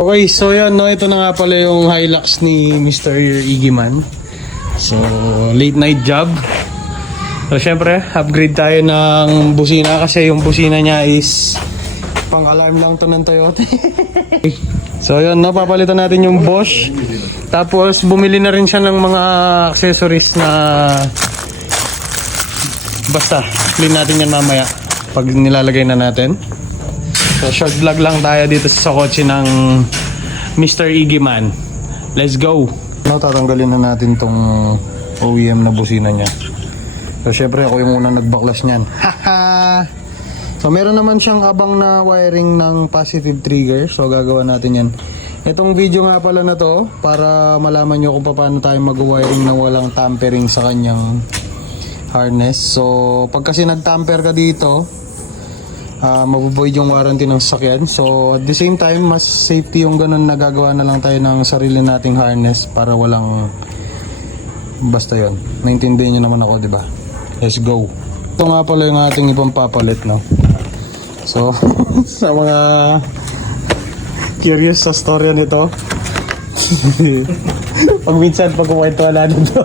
Okay, so yan, no, ito na nga pala yung Hilux ni Mr. Igiman. So, late night job. So, syempre, upgrade tayo ng busina kasi yung busina niya is pang-alarm lang to ng Toyota. So, yun, no, papalitan natin yung Bosch. Tapos, bumili na rin siya ng mga accessories na basta, clean natin yan mamaya pag nilalagay na natin. So, short vlog lang tayo dito sa kotse ng Mr. Igiman. Let's go! No, tatanggalin na natin tong OEM na busina niya. So, syempre ako yung unang nagbaklas niyan. Haha! So, meron naman siyang abang na wiring ng positive trigger. So, gagawa natin yan. Itong video nga pala na to, para malaman nyo kung paano tayo mag-wiring na walang tampering sa kanyang harness. So, pag kasi nag-tamper ka dito, mabuvoid yung warranty ng sasakyan. So, at the same time, mas safety yung ganun, nagagawa na lang tayo ng sarili nating harness para walang basta yon. Naintindihan nyo naman ako, diba? Let's go. Ito nga pala yung ating ipampapalit, no? So, sa mga curious sa storya nito, pag minsan pagkukwento na dito.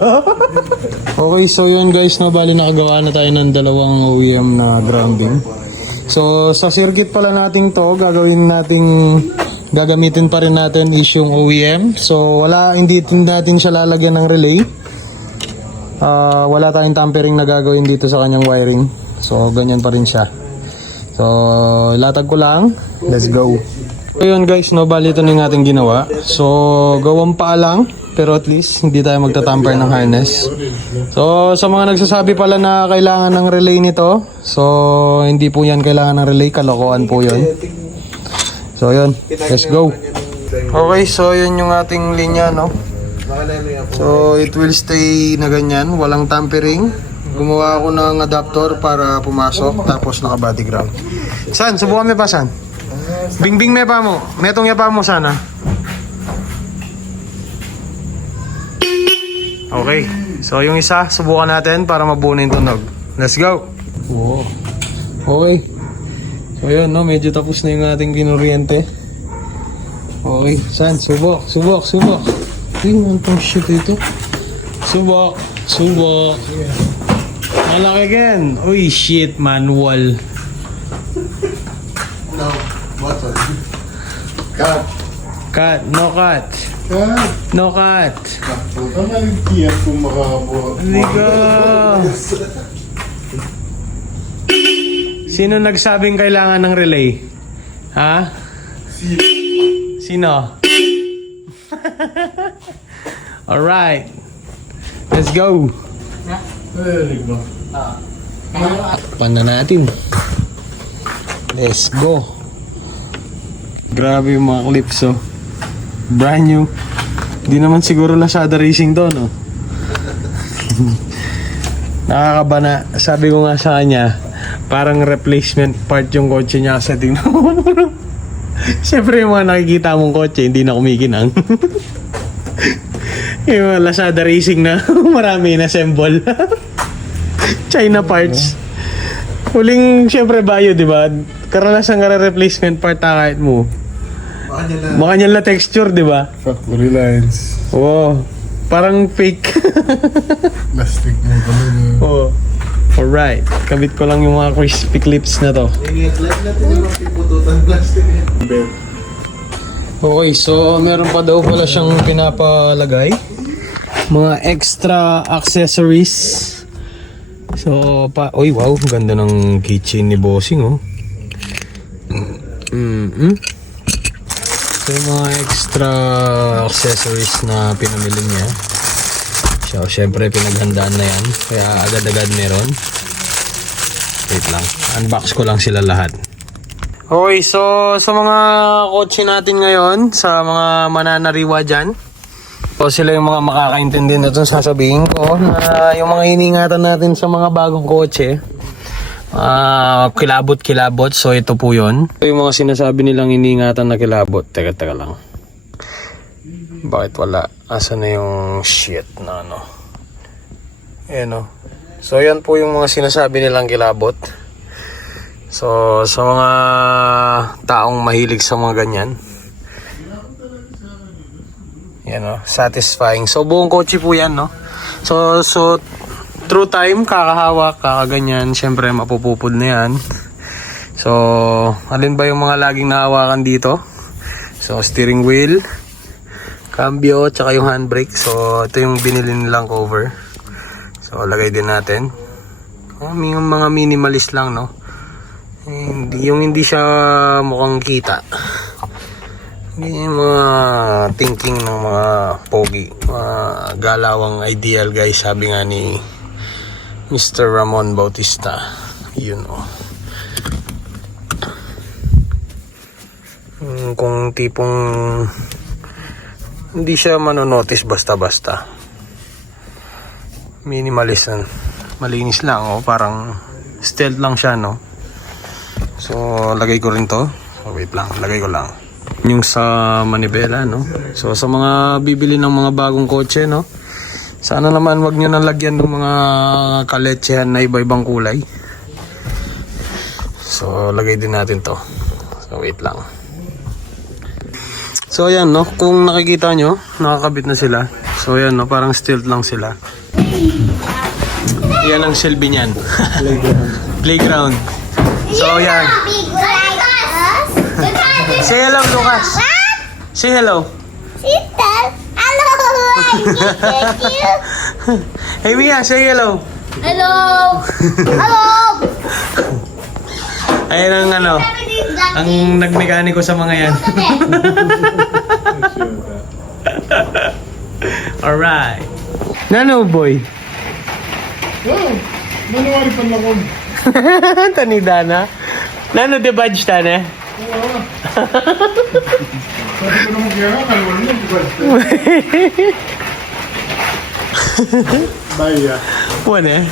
Okay, so yun guys, no, bali nakagawa na tayo ng dalawang OEM na grounding. So, sa circuit pala natin to, gagamitin pa rin natin is yung OEM. So, hindi natin siya lalagyan ng relay. Wala tayong tampering na gagawin dito sa kanyang wiring. So, ganyan pa rin siya. So, latag ko lang. Let's go. So, yun guys, no, bali ito na yung ating ginawa. So, gawang paa lang. Pero at least, hindi tayo magtatamper ng harness. So, sa mga nagsasabi pala na kailangan ng relay nito. So, hindi po yan kailangan ng relay. Kalokohan po yun. So, yun. Let's go. Okay, so yun yung ating linya, no? So, it will stay na ganyan. Walang tampering. Gumawa ako ng adapter para pumasok. Tapos naka-body ground. San? Subukan mo pa, San? Bingbing me pa mo. Metong ya pa mo sana. Okay. So, yung isa, subukan natin para mabuo na yung tunog. Let's go! Wow. Okay. So, yun, no? Medyo tapos na yung ating kinuryente. Okay. San? Subok. Tingnan itong shit ito. Subok. Malaki again. Uy, shit. Manual. No. What? Cut. No cut. No cut. Ang naligtiyan kung makakabuha. Hindi ka. Sino nagsabing kailangan ng relay? Ha? Sino? Alright. Let's go. Pan na natin. Let's go. Grabe yung mga clips, oh. Brand new. Hindi naman siguro Lazada Racing to, no? Nakakabana. Sabi ko nga sa kanya, parang replacement part yung kotse niya sa tingnan mo. Siyempre yung mga nakikita mong kotse, hindi na kumikinang. Yung mga Lazada Racing na marami na assemble. China parts. Huling, siyempre bayo, di ba? Karanasan ka replacement part kahit mo. Mukha niya na texture, di ba? Factory lines. Oo. Parang fake. Plastic mo kami. Oo. Alright. Kabit ko lang yung mga crispy clips na to. Okay, so meron pa daw pala siyang pinapalagay. Mga extra accessories. So, uy, wow. Ganda ng keychain ni Bossing, oh. So, yung mga extra accessories na pinamili niya. So, syempre pinaghandaan na yan. Kaya agad-agad meron. Wait lang. Unbox ko lang sila lahat. Okay, so sa mga kotse natin ngayon, sa mga mananariwa dyan, so sila yung mga makakaintindi na itong sasabihin ko na yung mga iningatan natin sa mga bagong kotse. Kilabot. So ito po yun. Ito yung mga sinasabi nilang iningatan na kilabot. Teka lang. Bakit wala? Asa na yung shit na ano? Ayan o. So yan po yung mga sinasabi nilang kilabot. So sa mga taong mahilig sa mga ganyan, Yan o, satisfying. So buong kotse po yan, no? So through time, kakahawak, kakaganyan, syempre mapupupod na yan. So, alin ba yung mga laging nahawakan dito? So, steering wheel, cambio, tsaka yung handbrake. So, ito yung binili nilang cover. So, lagay din natin. Yung mga minimalist lang, no? Hindi siya mukhang kita. Hindi yung mga thinking ng mga pogi. Mga galawang ideal, guys. Sabi nga ni Mr. Ramon Bautista. Yun, oh. Kung tipong hindi siya manonotice basta-basta. Minimalist. Malinis lang, oh. Parang stealth lang siya, no? So, lagay ko rin to. So, wait lang. Lagay ko lang. Yung sa manibela, no? So, sa mga bibili ng mga bagong kotse, no? Sana naman wag nyo nalagyan ng mga kaletsehan na iba-ibang kulay. So, lagay din natin to. So, wait lang. So, ayan, no? Kung nakikita nyo, nakakabit na sila. So, ayan, no? Parang stealth lang sila. Yan ang silbi niyan. Playground. So, ayan. Say hello, Lucas. Say hello. Hey, Mia, say hello. Hello! Hello! Ayan ang ang nagmekaniko sa mga yan. Alright. Nano, boy? Oh, manuwari pa lang ako. Tanida na. Nano de badge tane? Oo. Sabi ko naman kaya nga, kalawal mo, di ba? Baya. Wane.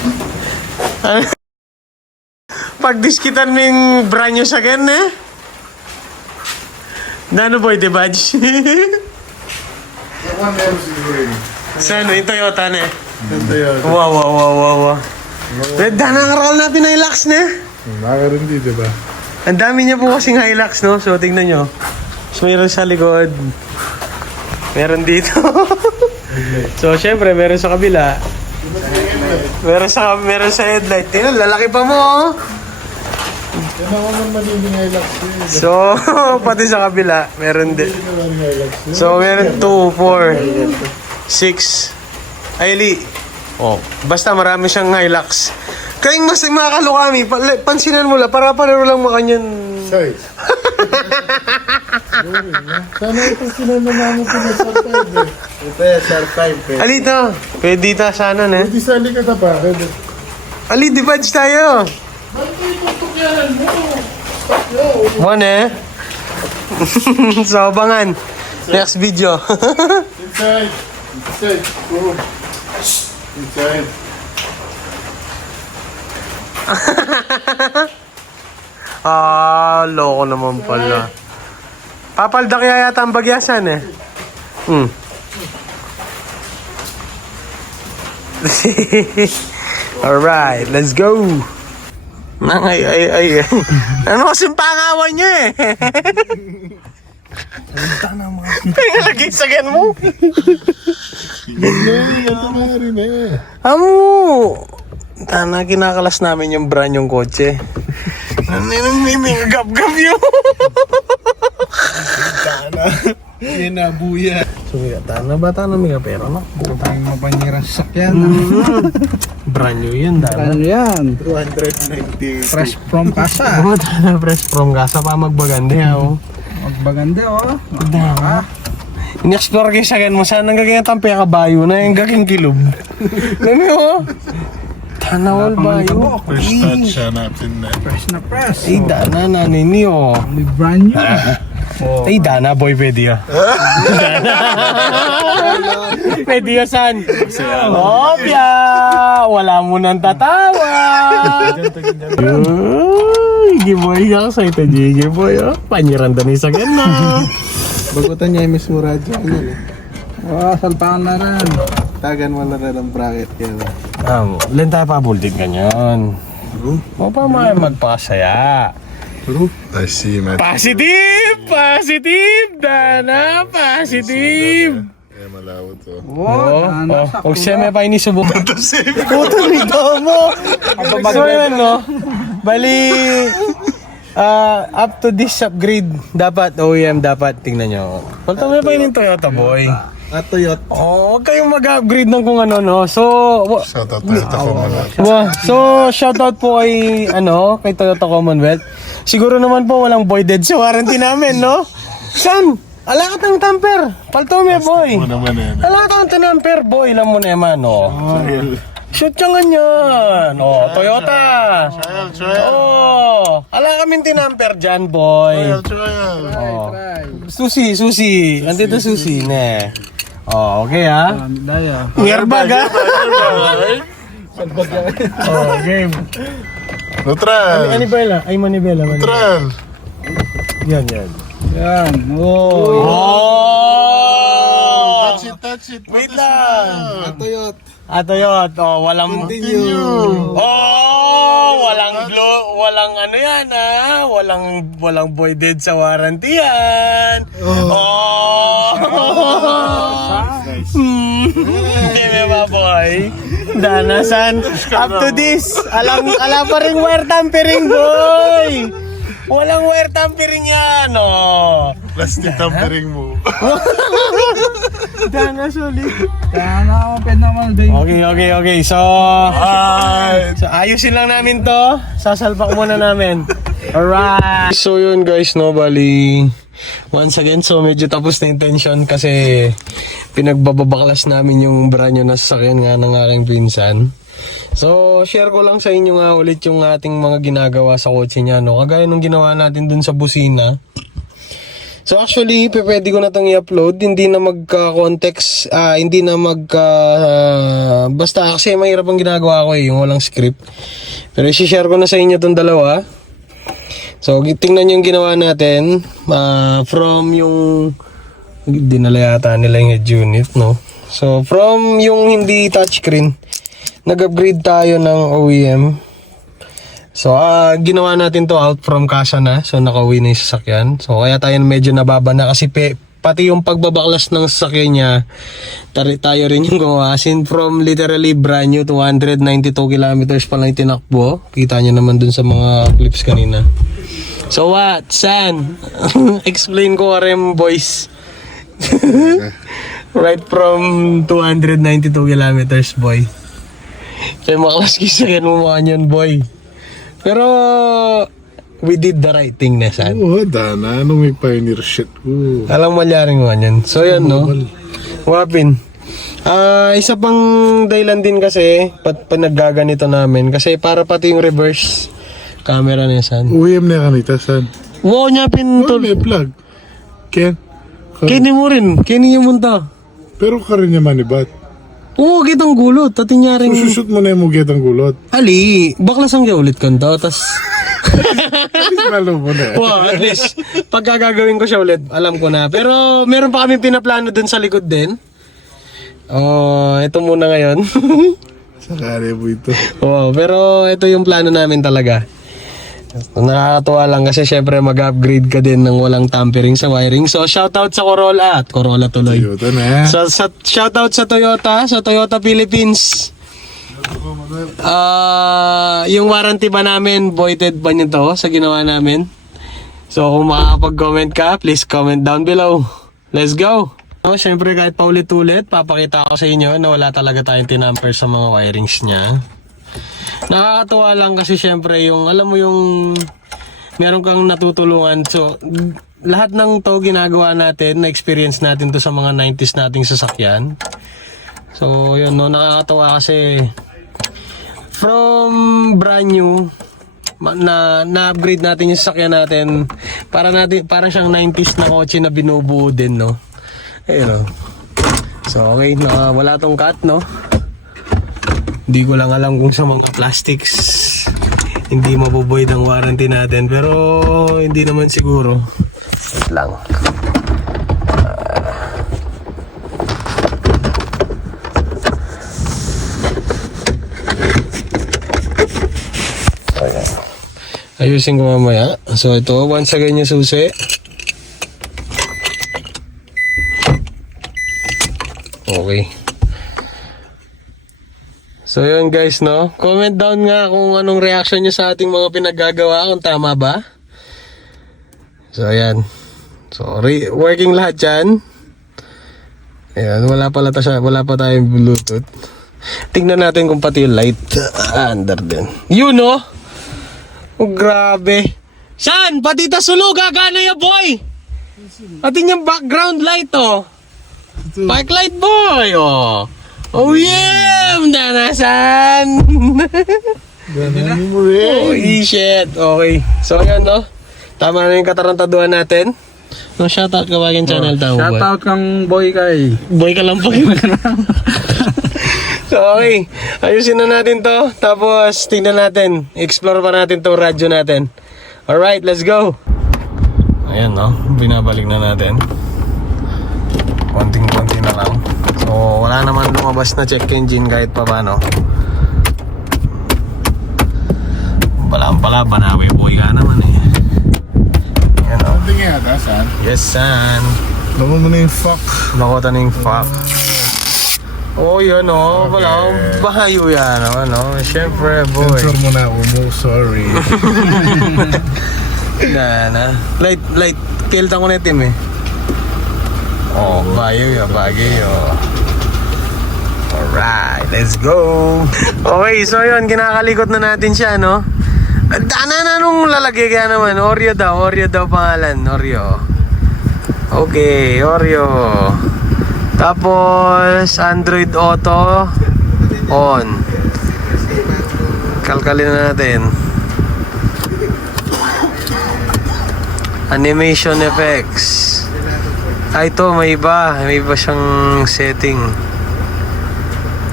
Pagdiskitan mo yung brand nyo sa akin, eh? Nano, boy, de badge? Ako meron siguro yun. Saan? Yung Toyota, ne? Ganda yun. Wow. Dana karal natin na Hilux, ne? Baka rin di, di ba? Ang dami niya po kasing Hilux, no? So, tignan nyo. So, meron sa likod. Meron dito. So, syempre, meron sa kabila. Meron sa headlight. Tingnan, lalaki pa mo, oh. Yan ako naman maningay lang. So, pati sa kabila, meron din. Maningay lang. So, meron 2, 4, 6. Ay, li. Oh, basta marami siyang Hilux. Kayong mas mga kalukami, pansinan mo lang, para palaro lang makanyan. Size. Sana ito sinanamahan mo pinasarpay, eh. Ito yan, sarpay, pe. Alito, pwede ta sana, ne? Hindi sali ka sa bakit. Ali, di badge tayo. Bakit ito tutukyanan mo? One, eh? So, abangan. Next video. Inside. Inside. Go. Inside. Loko naman pala. Papalda kaya yata ang bagyasan, eh. Alright, let's go. Ay. Ano kasing pangawan nyo, eh? Lagi sa gan mo. Rin eh. Amo! Tana, kinakalas namin yung brand yung kotse. May gap-gap yun. Tana. Yan na, buya. So, tana ba? Tana may pera na. Tayong mapanyira sa sakyan. Brand new yun, Tana. Yan. 290. Fresh from casa. Oo, Tana, fresh from casa pa magbaganda, oh. Magbaganda, oh. In-explore kayo sa akin mo, saan nagaging tampi ang kabayo na yung gaking kilob. Nami, oh. Tana, all bayo. First touch siya natin na. Fresh na fresh. Ay, Dana, nanini, oh. May brand new. Oh. Ay, Dana, boy, pwede yun. Pwede yun, san? Opya! Wala mo nang tatawa. Ay, giboy ka sa ito, giboy, oh. Panyiranda ni sa gana. Bagutan niya yung mismo radyo. Oh, salpakan na rin. Tagan mo na rin ang bracket yan. Len tayo pabuldig ganyan. O pa magpakasaya. I see, man. Positive! Positive! Dana! Positive! Yeah, malabo to. Oh, Dana, sakto Huwag siya may ba? pa inisubukan. Puto nito mo! So yun, no? Bali, up to this upgrade, dapat OEM, dapat tingnan nyo. Palto may pa yung Toyota, boy. At Toyota. Oh, huwag kayong mag-upgrade ng kung ano, no? So, Shout out Toyota Commonwealth. so shoutout po kay, kay Toyota Commonwealth. Siguro naman po walang voided sa warranty namin, no? San? Ala ka ng tamper. Palto may, boy. Ano naman yan? Ala ka ng tamper, boy. Alam mo naman, no? Shoot ka nga yan. Oh, Toyota. Trial. Oh, ala kaming tinamper dyan, boy. Trial. Oh. Try. Susi. Andito susi, ne. Oh, okay ha. Daya. Airbag ha. Oh, game. Neutral. Manibela. Ay, manibela. Neutral. Yan. Yan. Oh. Oh! Touch it. Wait lang. Toyota. Toyot. Oh, walang... Continue. Oh! Walang ano yan ha. Walang voided sa warranty yan. Oh! Hindi may boy. Danasan. Up to this. Alam pa rin wire tampering, boy. Walang wire tampering yan, oh. Plastic tampering mo. Danas ulit. Kaya na-open naman din. Okay. So, ayusin lang namin to. Sasalpak muna namin. Alright. So yun guys, no, bali once again, so medyo tapos na intention kasi pinagbababaklas namin yung brand new na sasakyan nga ng aking pinsan. So, share ko lang sa inyo nga ulit yung ating mga ginagawa sa kotse niya, no? Kagaya nung ginawa natin dun sa busina. So, actually, pwede ko na itong i-upload. Hindi na magka-context, basta kasi mahirap ang ginagawa ko yung walang script. Pero i-share ko na sa inyo itong dalawa. So, tingnan nyo yung ginawa natin. From yung, dinala yata nila yung head unit, no? So, from yung hindi touchscreen, nag-upgrade tayo ng OEM. So, ginawa natin to out from casa na. So, nakauwi na yung sasakyan. So, kaya tayo medyo nababa na kasi pati yung pagbabaklas ng sasakyan niya, tayo rin yung gumawa. As in, from literally brand new, 292 kilometers pa lang tinakbo. Kita nyo naman dun sa mga clips kanina. So, what? San? Explain ko rin, boys. Right from 292 kilometers, boy. Kaya maklas kisakyan mo mga yan, boy. Pero, we did the right thing na, San. Oo, Dana. Anong may pioneer shit? Oo. Alam malyaring mo yan. So, yan, no? Wapin. Isa pang dahilan din kasi, pinaggaganito namin. Kasi para pati yung reverse camera niya, San. UM na kanita, San. Wow, niya Oh, pintol. may plug. Ken? Kini mo rin. Kini yung munta. Pero ka rin naman ibat. Oo, kitang gulot. Tati niya rin. Susut mo na yung muget ang gulot. Ali, baklas ang ulit kanto. Tas, Lalo mo na. wow, at least, pagka gagawin ko siya ulit, alam ko na. Pero, meron pa kami pinaplano dun sa likod din. Oh, ito muna ngayon. Sakari mo ito. Oh, pero ito yung plano namin talaga. Nakakatuwa lang kasi syempre mag-upgrade ka din ng walang tampering sa wiring. So, shoutout sa Corolla at Corolla tuloy. Toyota na. So, shoutout sa Toyota Philippines. Yung warranty ba namin, voided ba nyo to sa ginawa namin? So, kung makakapag-comment ka, please comment down below. Let's go! So, syempre kahit paulit-ulit, papakita ko sa inyo na wala talaga tayong tinamper sa mga wirings niya. Nakakatuwa lang kasi syempre yung, alam mo yung meron kang natutulungan. So, lahat ng to ginagawa natin, na-experience natin to sa mga 90s nating sasakyan. So, yun, no, nakakatawa kasi from brand new na-upgrade natin yung sasakyan natin para siyang 90s na kotse na binubuo din, no. Ayun, no. So, okay, wala tong cut, no. Hindi ko lang alam kung sa mga plastics hindi mabuboy ang warranty natin, pero hindi naman siguro. Wait lang. Ayusin ko mamaya. So ito, once again yung susi. Okay. So yun guys, no? Comment down nga kung anong reaction nyo sa ating mga pinaggagawa, kung tama ba. So ayan. So working lahat yan. Ayan, wala pa tayong Bluetooth. Tingnan natin kung pati yung light under din. Yun, no? Oh, grabe. San? Pati tasulog, gagana ya, boy! Pati yung background light, oh. Backlight, boy, oh. Oh, yeah! Danasan! Holy shit. Okay. So, yan, no? Tama na yung katarantaduhan natin. No, shoutout ka bagong channel tao, boy. Shoutout kang boy kay. Boy ka lang po. So, okay. Ayusin na natin to. Tapos, tingnan natin. Explore pa natin tong radyo natin. Alright, let's go. Ayan, no? Binabalik na natin. Konting-konti na lang. So, wala naman lumabas na check engine kahit pa paano. Pala, banawi boy ka naman eh. Ayan, no? Hindi nga yata, saan? Yes, son. Naman mo na yung fuck. Nakota na yung fuck. Oh, yun o. Wala akong bahayo yan. Ano? Siyempre, boy. Sensor mo na ako mo, sorry. Na. Light. Kilta ko na itim eh. Oh, bayo ya, bagay oh. Alright, let's go. Okay, so yun, kinakalikot na natin siya, no? Anong lalagay kaya naman? Oreo daw pangalan. Oreo. Okay, Oreo. Tapos, Android Auto on. Kalkalin na natin. Animation effects. Ito, may iba siyang setting.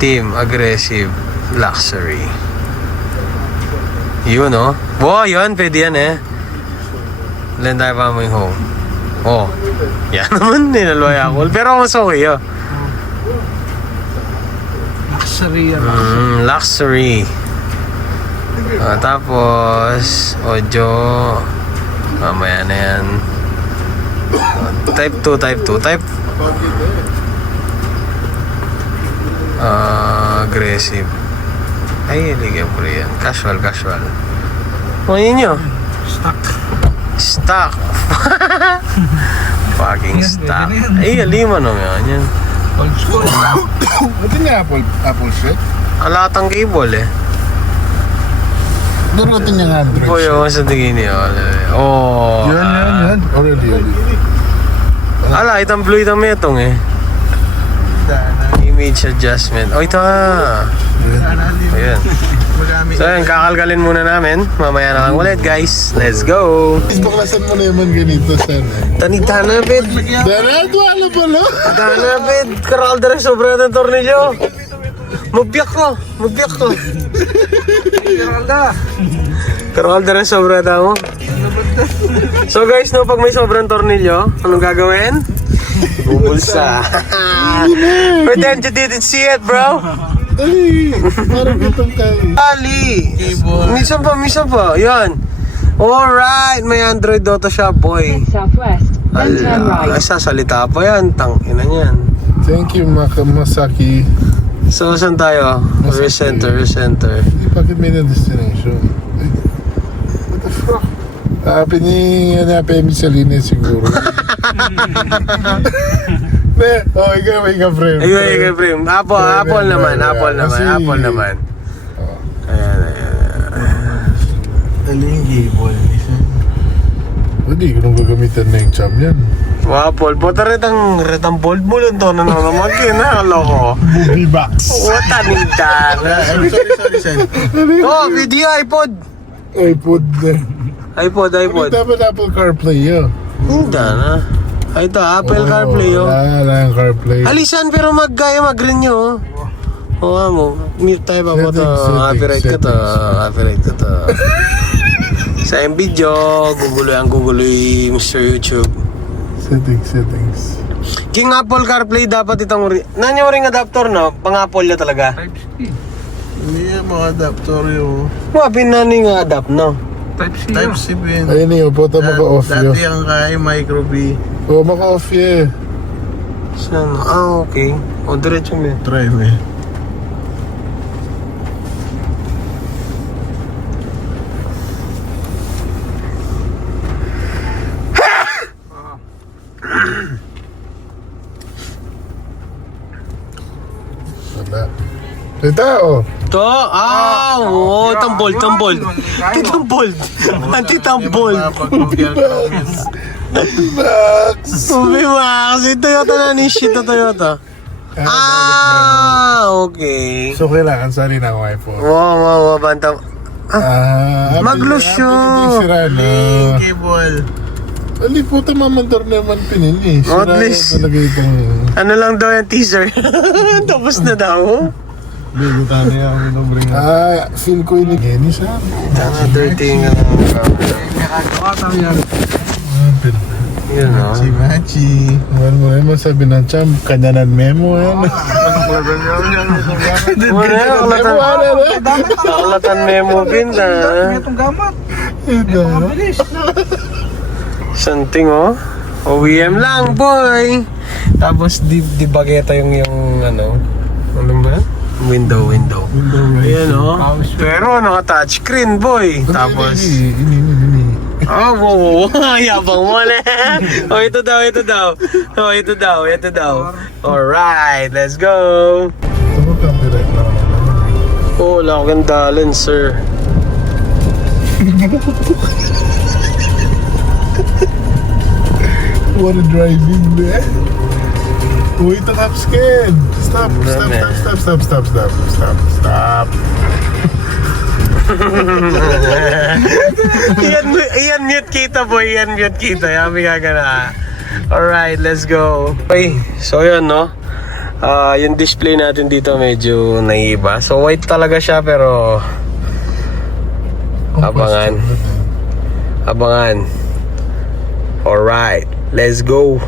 Team, aggressive, luxury. Yun, oh. Wow, yun, pwede yan eh. Ilan tayo pa mo yung home? Oh, yan naman, ninalway ako. Pero mas okay, oh. Luxury yan. Luxury. Tapos, audio. Mamaya na yan. Type 2. Aggressive. Ay, ligyan po yan. Casual. Kunin nyo. Stock. Fucking stock. Ay, lima naman yan. Old school. Buti nga Apple shit. Alatang cable eh. Pero buti nga Android Boy, shit. oh, sa tingin niyo. Oh. Yan. Already. Ala, itang blue, itang metong eh. Image adjustment. Oh, ito ha. Ayan. So, ayan, kakalkalin muna namin. Mamaya na lang ulit, guys. Let's go. Baklasan mo na naman ganito, sana. Tanitana, bed. Dara, wala pala. Tana, bed. Karaldere, sobra ng tornilyo. Magbiyak ko. Karaldere, sobra daw. So, guys, no, pag may sobrang tornilyo, anong gagawin? Bubulsa. Pretend you didn't see it, bro. Dali. Parang itong kayo. Ali. Minsan pa. Yan. Alright. May Android Auto shop, boy. Southwest, then turn Ala. Ay, right. sasalita pa yan. Tangina niyan. Thank you, Masaki. So, saan tayo? Recenter. Hindi pa may na destination. Ay, what the fuck? Hanapin mi Salina siguro. Ikaw, friend. Ayun, Prim. Apple naman. Ayan. Daling cable. Hindi ko nung gagamitan na yung cham yan. Apple. Puta retang bold mo lang to. Naman kinakalo ko. Movie box. What a nindana. Sorry. Oh, video iPod. iPod. Dapat Apple CarPlay yun. Hindi na. Ay, ito, Apple CarPlay, oh. Wala yung CarPlay. Alisan, pero mag-green nyo, oh. Oo, mo. Mute tayo pa mo to. Settings. Copyright ko to. Sa video, guguloy Mr. YouTube. Settings. King Apple CarPlay dapat itong nanyo ring adapter, no? Pang Apple na talaga. Hindi yung mga adapter yung... Mga pinani nga adapt, no? Type-C Type yun. C pin. Ayun yung po, maka-off yun. Dati ang kaya micro B. Oo, maka-off yun. Saan? Ah, okay. O, diretso mo. Try mo eh. Wala. Ito, oh. To, oo, tambol. Anti-tambol. Anti-tambol. Max! Sabi mo, kasi Toyota na Nishi to Toyota. Okay. So, kailangan sali ng iPhone. Wow, banta. Mag-loose Hindi sira na. Cable. Ali po, mamandar naman pinili. At Sira least. talaga itong... Ano lang daw yung teaser? Tapos na daw. Bigo tayo niya ang minubring. Feel ko yung Genis, ha? Dirty nga. Nakagawa tayo yan. Yun o. Machi. Well, mo naman sabi ng champ, kanyanan memo, yan. Nakalatan memo pin na. Itong gamat. Ito. Bilis. Something oh. OEM lang boy. Tapos di bageta yung ano. Ano ba? Window. Ayan oh. Pero naka-touchscreen boy. Tapos oh, wow. Yabang mo na. Oh, ito daw. Alright, let's go. Ito mo copyright na naman. Oh, wala kang dalan, sir. What a driving, man. Wait, ang upscan. Stop. Iyan mute kita boy, iyan mute kita. Yami ka na. Alright, let's go. Okay, so yun no. Yung display natin dito medyo naiiba. So white talaga siya pero abangan. Alright, let's go.